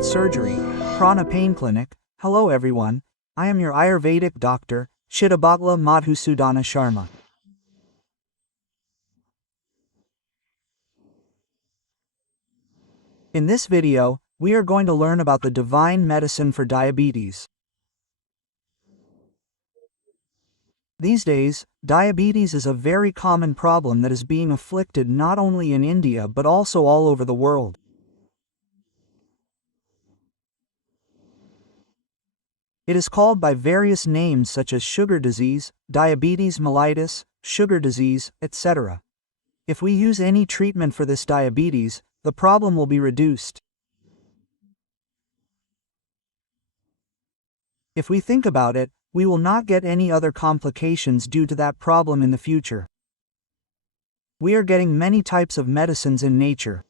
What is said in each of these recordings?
without surgery. Prana Pain Clinic. Hello everyone, I am your Ayurvedic doctor, Chittabagla Madhusudana Sharma. In this video, we are going to learn about the divine medicine for diabetes. These days, diabetes is a very common problem that is being afflicted not only in India but also all over the world. It is called by various names such as sugar disease, diabetes mellitus, sugar disease, etc. If we use any treatment for this diabetes, the problem will be reduced. If we think about it, we will not get any other complications due to that problem in the future. We are getting many types of medicines in nature.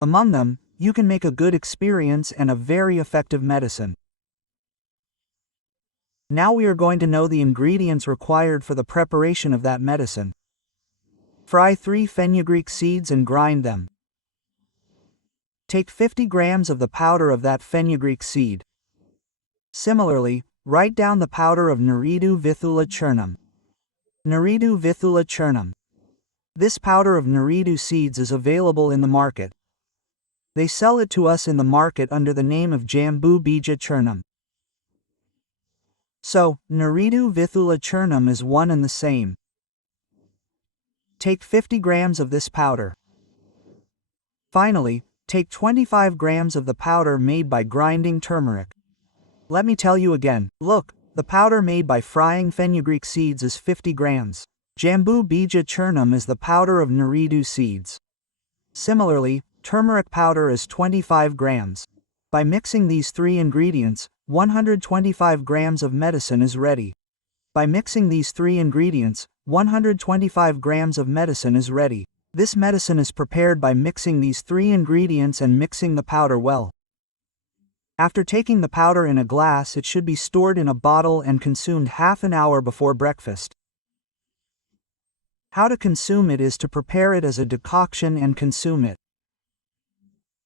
Among them, you can make a good experience and a very effective medicine. Now we are going to know the ingredients required for the preparation of that medicine. Fry 3 fenugreek seeds and grind them. Take 50 grams of the powder of that fenugreek seed. Similarly, write down the powder of Naridu Vithula Churnam. Naridu Vithula Churnam. This powder of Naridu seeds is available in the market. They sell it to us in the market under the name of Jambu Bija Churnam. So, Naridu Vithula Churnam is one and the same. Take 50 grams of this powder. Finally, take 25 grams of the powder made by grinding turmeric. Let me tell you again, look, the powder made by frying fenugreek seeds is 50 grams. Jambu Bija Churnam is the powder of Naridu seeds. Similarly, turmeric powder is 25 grams. By mixing these three ingredients, 125 grams of medicine is ready. By mixing these three ingredients, 125 grams of medicine is ready. This medicine is prepared by mixing these three ingredients and mixing the powder well. After taking the powder in a glass, it should be stored in a bottle and consumed half an hour before breakfast. How to consume it is to prepare it as a decoction and consume it.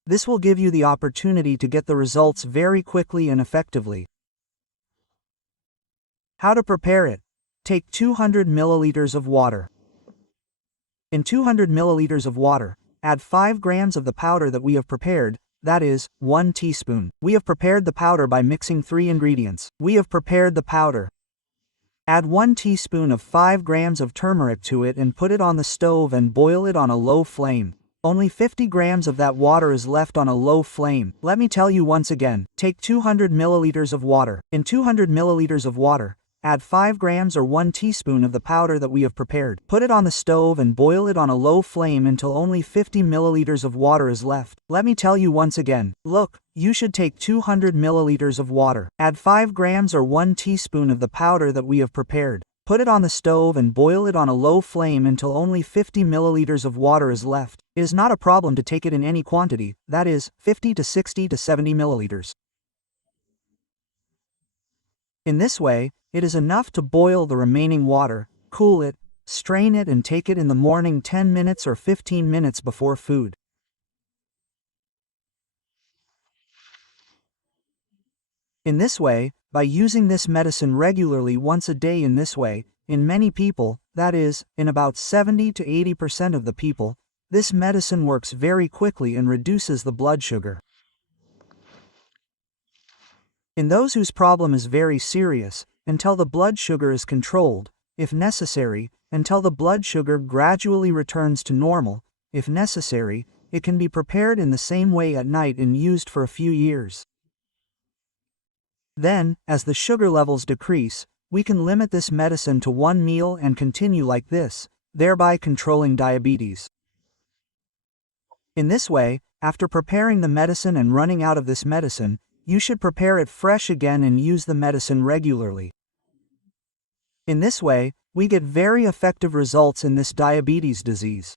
This will give you the opportunity to get the results very quickly and effectively. How to prepare it? Take 200 milliliters of water. In 200 milliliters of water, add 5 grams of the powder that we have prepared, that is, 1 teaspoon. We have prepared the powder by mixing 3 ingredients. We have prepared the powder. Add 1 teaspoon of 5 grams of turmeric to it and put it on the stove and boil it on a low flame. Only 50 grams of that water is left on a low flame. Let me tell you once again, take 200 milliliters of water. In 200 milliliters of water, add 5 grams or 1 teaspoon of the powder that we have prepared. Put it on the stove and boil it on a low flame until only 50 milliliters of water is left. Let me tell you once again, look, you should take 200 milliliters of water. Add 5 grams or 1 teaspoon of the powder that we have prepared. Put it on the stove and boil it on a low flame until only 50 milliliters of water is left. It is not a problem to take it in any quantity, that is, 50 to 60 to 70 milliliters. In this way, it is enough to boil the remaining water, cool it, strain it and take it in the morning 10 minutes or 15 minutes before food. In this way, by using this medicine regularly once a day in this way, in many people, that is, in about 70 to 80% of the people, this medicine works very quickly and reduces the blood sugar. In those whose problem is very serious, until the blood sugar is controlled, if necessary, until the blood sugar gradually returns to normal, if necessary, it can be prepared in the same way at night and used for a few years. Then, as the sugar levels decrease, we can limit this medicine to 1 meal and continue like this, thereby controlling diabetes. In this way, after preparing the medicine and running out of this medicine, you should prepare it fresh again and use the medicine regularly. In this way, we get very effective results in this diabetes disease.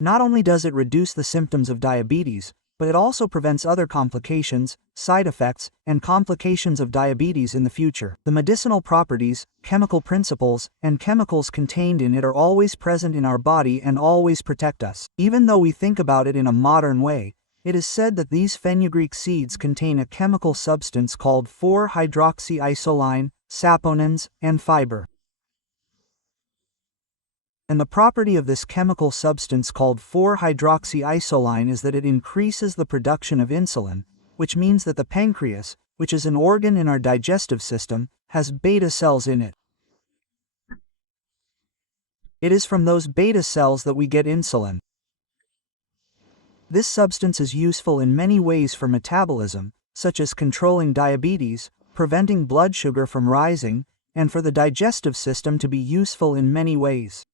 Not only does it reduce the symptoms of diabetes, but it also prevents other complications, side effects, and complications of diabetes in the future. The medicinal properties, chemical principles, and chemicals contained in it are always present in our body and always protect us. Even though we think about it in a modern way, It is said that these fenugreek seeds contain a chemical substance called 4-hydroxyisoline, saponins, and fiber. And the property of this chemical substance called 4-hydroxyisoline is that it increases the production of insulin, which means that the pancreas, which is an organ in our digestive system, has beta cells in it. It is from those beta cells that we get insulin. This substance is useful in many ways for metabolism, such as controlling diabetes, preventing blood sugar from rising, and for the digestive system to be useful in many ways.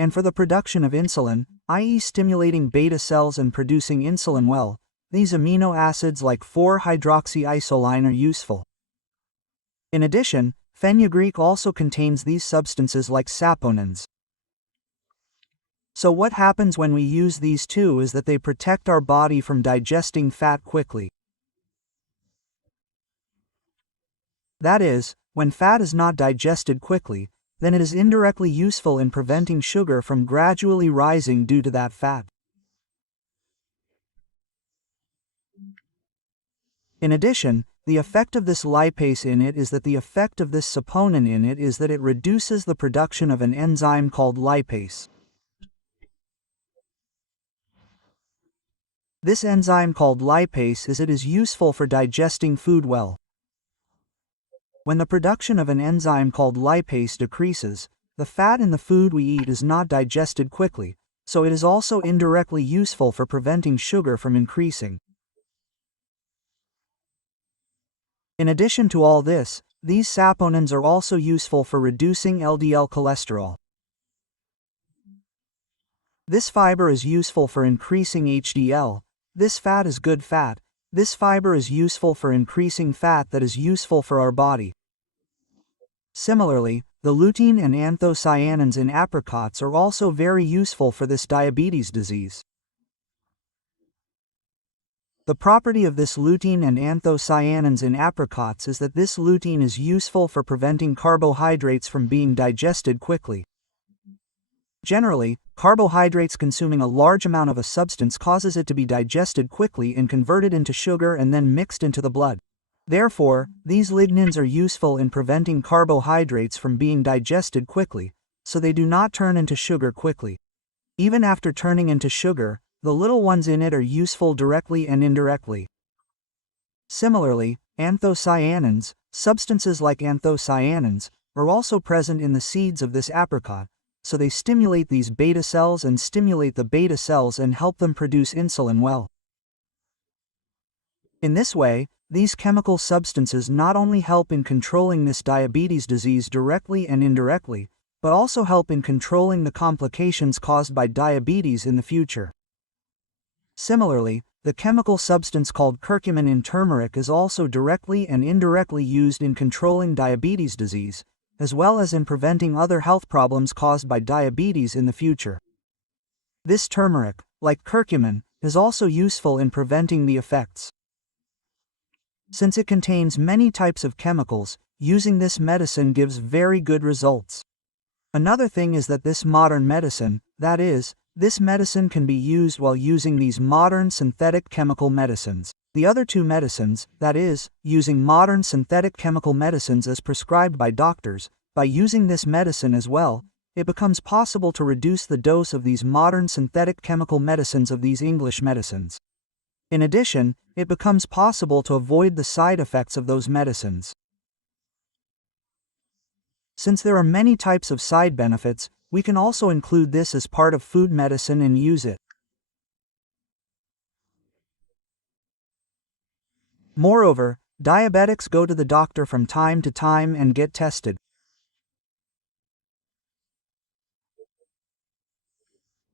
And for the production of insulin, i.e. stimulating beta cells and producing insulin well, these amino acids like 4-hydroxyisoline are useful. In addition, fenugreek also contains these substances like saponins. So what happens when we use these two is that they protect our body from digesting fat quickly. That is, when fat is not digested quickly, then it is indirectly useful in preventing sugar from gradually rising due to that fat. In addition, the effect of this lipase in it is that the effect of this saponin in it is that it reduces the production of an enzyme called lipase. This enzyme called lipase is useful for digesting food well. When the production of an enzyme called lipase decreases, the fat in the food we eat is not digested quickly, so it is also indirectly useful for preventing sugar from increasing. In addition to all this, these saponins are also useful for reducing LDL cholesterol. This fiber is useful for increasing HDL. This fat is good fat. This fiber is useful for increasing fat that is useful for our body. Similarly, the lutein and anthocyanins in apricots are also very useful for this diabetes disease. The property of this lutein and anthocyanins in apricots is that this lutein is useful for preventing carbohydrates from being digested quickly. Generally, carbohydrates consuming a large amount of a substance causes it to be digested quickly and converted into sugar and then mixed into the blood. Therefore, these lignans are useful in preventing carbohydrates from being digested quickly, so they do not turn into sugar quickly. Even after turning into sugar, the little ones in it are useful directly and indirectly. Similarly, anthocyanins, substances like anthocyanins, are also present in the seeds of this apricot, so they stimulate these beta cells and stimulate the beta cells and help them produce insulin well. In this way, these chemical substances not only help in controlling this diabetes disease directly and indirectly, but also help in controlling the complications caused by diabetes in the future. Similarly, the chemical substance called curcumin in turmeric is also directly and indirectly used in controlling diabetes disease, as well as in preventing other health problems caused by diabetes in the future. This turmeric, like curcumin, is also useful in preventing the effects. Since it contains many types of chemicals, using this medicine gives very good results. Another thing is that this modern medicine, that is, this medicine can be used while using these modern synthetic chemical medicines. The other two medicines, that is, using modern synthetic chemical medicines as prescribed by doctors, by using this medicine as well, it becomes possible to reduce the dose of these modern synthetic chemical medicines of these English medicines. In addition, it becomes possible to avoid the side effects of those medicines. Since there are many types of side benefits, we can also include this as part of food medicine and use it. Moreover, diabetics go to the doctor from time to time and get tested.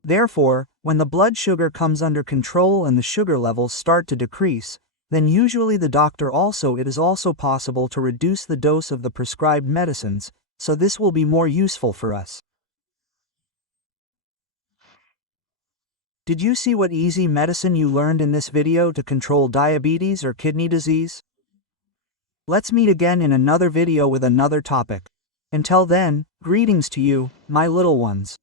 Therefore, when the blood sugar comes under control and the sugar levels start to decrease, then usually it is also possible to reduce the dose of the prescribed medicines, so this will be more useful for us. Did you see what easy medicine you learned in this video to control diabetes or kidney disease? Let's meet again in another video with another topic. Until then, greetings to you, my little ones.